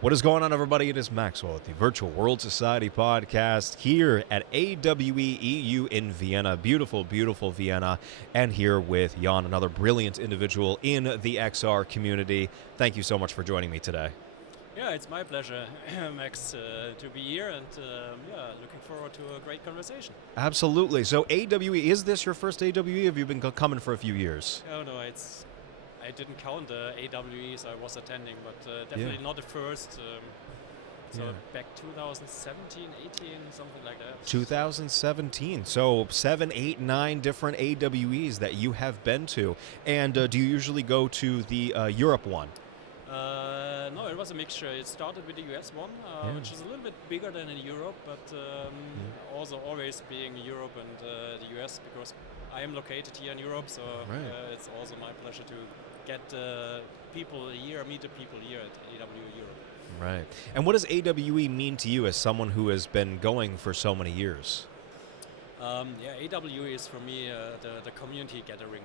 What is going on, everybody? It is Maxwell at the Virtual World Society podcast here at AWEEU in Vienna. Beautiful, beautiful Vienna. And here with Jan, another brilliant individual in the XR community. Thank you so much for joining me today. Yeah, it's my pleasure, Max, to be here and looking forward to a great conversation. Absolutely. So AWE, is this your first AWE? Have you been coming for a few years? Oh no, I didn't count the AWEs I was attending, but definitely not the first. Back 2017, 18, something like that. 2017. So 7, 8, 9 different AWEs that you have been to. And do you usually go to the Europe one? No, it was a mixture. It started with the US one, which is a little bit bigger than in Europe, but also always being Europe and the US, because I am located here in Europe, so it's also my pleasure to get people here, meet the people here at AWE Europe. Right. And what does AWE mean to you as someone who has been going for so many years? AWE is for me the community gathering.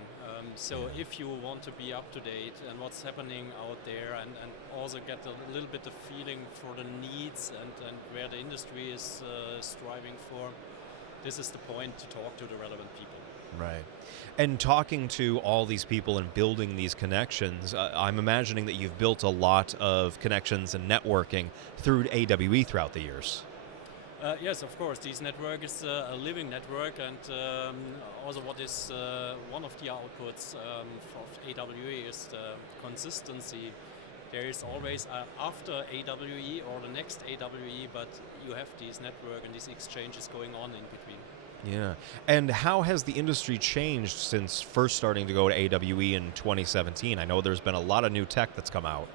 If you want to be up to date and what's happening out there and also get a little bit of feeling for the needs and where the industry is striving for, this is the point to talk to the relevant people. Right. And talking to all these people and building these connections, I'm imagining that you've built a lot of connections and networking through AWE throughout the years. Yes, of course. This network is a living network, and also what is one of the outputs of AWE is the consistency. There is always after AWE or the next AWE, but you have this network and these exchanges going on in between. Yeah. And how has the industry changed since first starting to go to AWE in 2017? I know there's been a lot of new tech that's come out.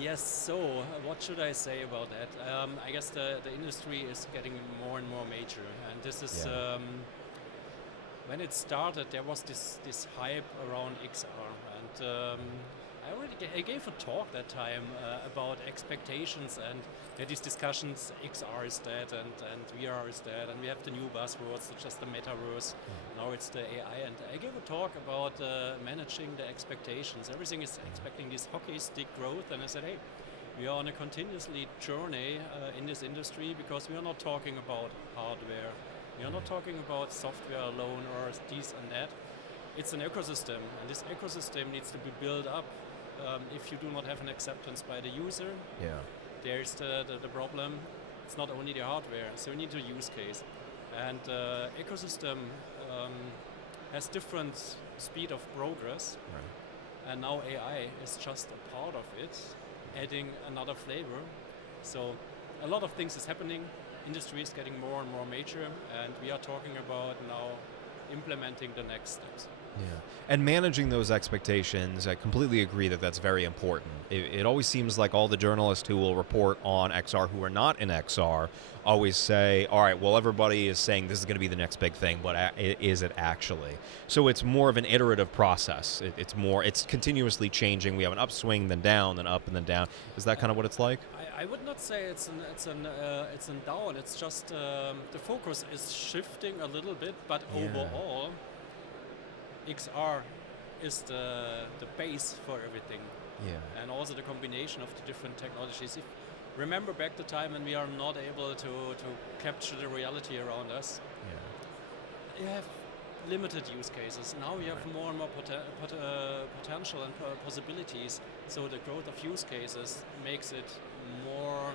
Yes, so what should I say about that? I guess the industry is getting more and more major, and this is when it started there was this hype around XR, and I gave a talk that time about expectations and these discussions. XR is dead and VR is dead, and we have the new buzzwords such as the metaverse. Now it's the AI, and I gave a talk about managing the expectations. Everything is expecting this hockey stick growth, and I said, hey, we are on a continuously journey in this industry, because we are not talking about hardware, we are not talking about software alone or this and that. It's an ecosystem, and this ecosystem needs to be built up. If you do not have an acceptance by the user, there's the problem. It's not only the hardware, so you need a use case. And ecosystem has different speed of progress, and now AI is just a part of it, adding another flavor. So a lot of things is happening. Industry is getting more and more major, and we are talking about now implementing the next steps. Yeah, and managing those expectations, I completely agree that that's very important. It always seems like all the journalists who will report on XR who are not in XR always say, all right, well, everybody is saying this is going to be the next big thing, but is it actually? So it's more of an iterative process. It's continuously changing. We have an upswing, then down, then up, and then down. Is that kind of what it's like? I would not say it's a down. It's just the focus is shifting a little bit, but overall, XR is the base for everything. Yeah. And also the combination of the different technologies. Remember back the time when we are not able to capture the reality around us. You have limited use cases. Now we have more and more potential and possibilities. So the growth of use cases makes it more,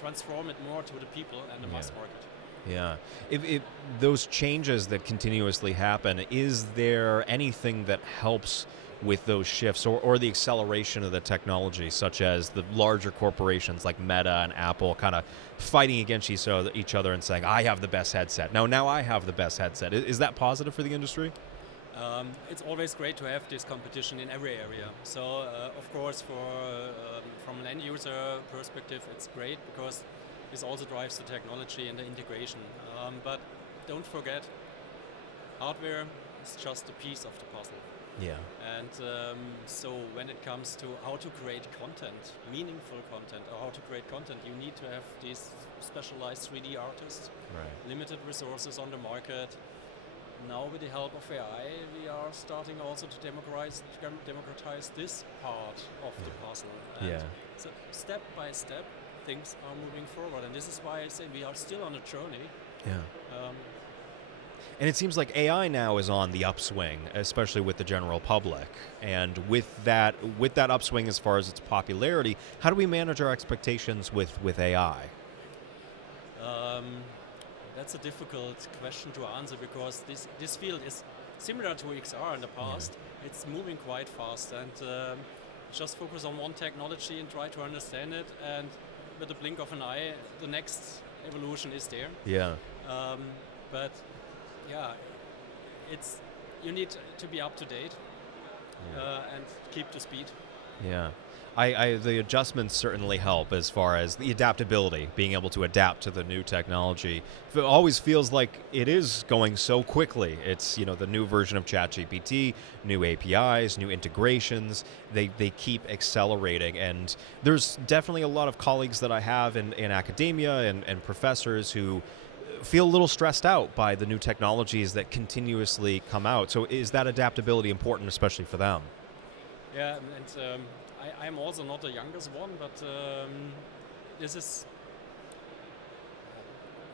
transform it more to the people and the mass market. Yeah. If those changes that continuously happen, is there anything that helps with those shifts or the acceleration of the technology, such as the larger corporations like Meta and Apple kind of fighting against each other and saying, I have the best headset. Now I have the best headset. Is that positive for the industry? It's always great to have this competition in every area. So, of course, from an end user perspective, it's great because this also drives the technology and the integration. But don't forget, hardware is just a piece of the puzzle. Yeah. And so when it comes to how to create content, meaningful content, or how to create content, you need to have these specialized 3D artists, limited resources on the market, now with the help of AI, we are starting also to democratize this part of the puzzle. And Yeah. so step by step, things are moving forward. And this is why I say we are still on a journey. Yeah. Um, And it seems like AI now is on the upswing, especially with the general public. And with that upswing as far as its popularity, how do we manage our expectations with AI? um, that's a difficult question to answer because this field is similar to XR in the past. It's moving quite fast, and just focus on one technology and try to understand it, and with a blink of an eye, the next evolution is there. Yeah. But yeah, you need to be up to date and keep the speed. Yeah. The adjustments certainly help as far as the adaptability, being able to adapt to the new technology. It always feels like it is going so quickly. It's, the new version of ChatGPT, new APIs, new integrations. They keep accelerating. And there's definitely a lot of colleagues that I have in academia and professors who feel a little stressed out by the new technologies that continuously come out. So is that adaptability important, especially for them? Yeah, and I'm also not the youngest one, but this is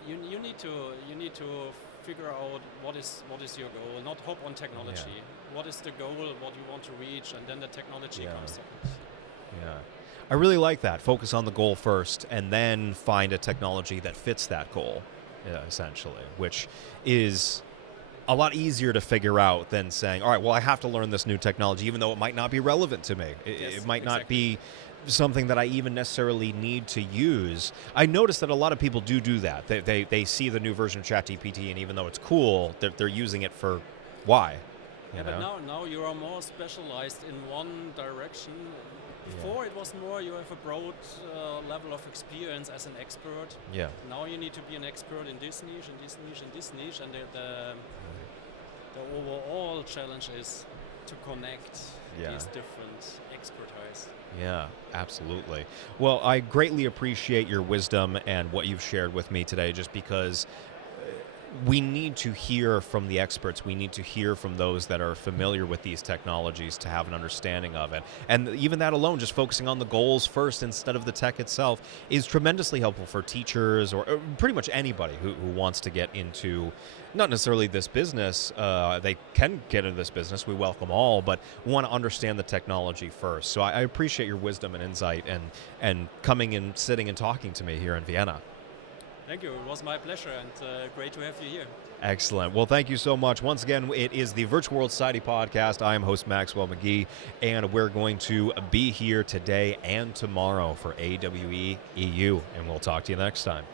you need to figure out what is your goal. Not hop on technology. Yeah. What is the goal? What you want to reach, and then the technology comes second. Yeah. I really like that. Focus on the goal first, and then find a technology that fits that goal, essentially, which is a lot easier to figure out than saying, all right, well, I have to learn this new technology, even though it might not be relevant to me. It might not be something that I even necessarily need to use. I notice that a lot of people do that. They see the new version of ChatGPT, and even though it's cool, they're using it for why? But now you are more specialized in one direction. Before it was more you have a broad level of experience as an expert. Yeah. Now you need to be an expert in this niche, and this niche, and this niche, and the overall challenge is to connect these different expertise. Yeah, absolutely. Well, I greatly appreciate your wisdom and what you've shared with me today, just because we need to hear from the experts. We need to hear from those that are familiar with these technologies to have an understanding of it. And even that alone, just focusing on the goals first instead of the tech itself, is tremendously helpful for teachers or pretty much anybody who wants to get into, not necessarily this business. They can get into this business. We welcome all, but want to understand the technology first. So I appreciate your wisdom and insight and coming and sitting and talking to me here in Vienna. Thank you. It was my pleasure, and great to have you here. Excellent. Well, thank you so much. Once again, it is the Virtual World Society podcast. I am host Maxwell McGee, and we're going to be here today and tomorrow for AWE EU, and we'll talk to you next time.